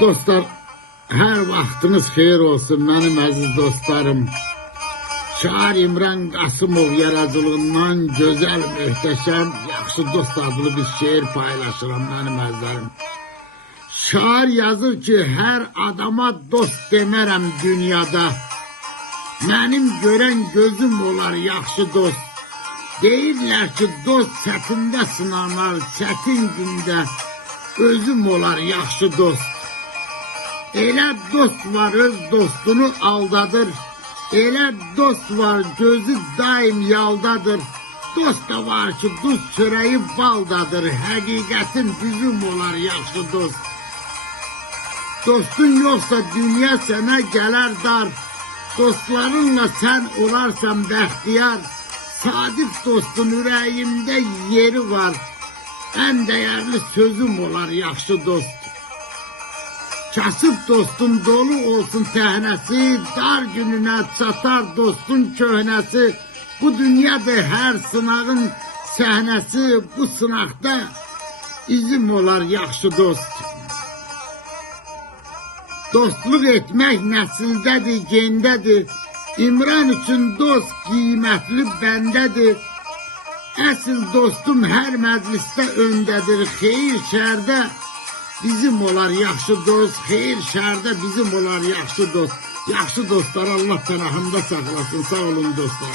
Dostlar, hər vaxtınız xeyir olsun mənim əziz dostlarım. Şair İmran Qasımov yaradıcılığından gözəl, möhtəşəm, yaxşı dost adlı bir şeir paylaşıram mənim əzizlərim. Şair yazır ki, hər adama dost demərəm dünyada. Mənim görən gözüm olar yaxşı dost. Deyirlər ki, dost çətində sınanar, çətin gündə özüm olar yaxşı dost. Elə dost var öz dostunu aldadır. Elə dost var gözü daim yaldadır. Dost da var ki duz çörəyi baldadır. Həqiqətin bizim olar yaxşı dost. Dostun yoxsa dünya sənə gələr dar. Dostlarınla sən olarsan bəxtiyar. Sadiq dostun ürəyimdə yeri var. Ən dəyərli sözüm olar yaxşı dost. Kasıb dostun dolu olsun təhnəsi, dar gününə çatar dostun köhnəsi. Bu dünyadır hər sınağın səhnəsi, bu sınaqda izim olar yaxşı dost. Dostluq etmək nəsildədir, gendədir. İmran üçün dost qiymətli bəndədir. Əsl dostum hər məclisdə öndədir, xeyir şərdə bizim olar yaxşı dost, xeyir şərdə bizim olar yaxşı dost. Yaxşı dostlar Allah pənahında saxlasın, sağ olun dostlar.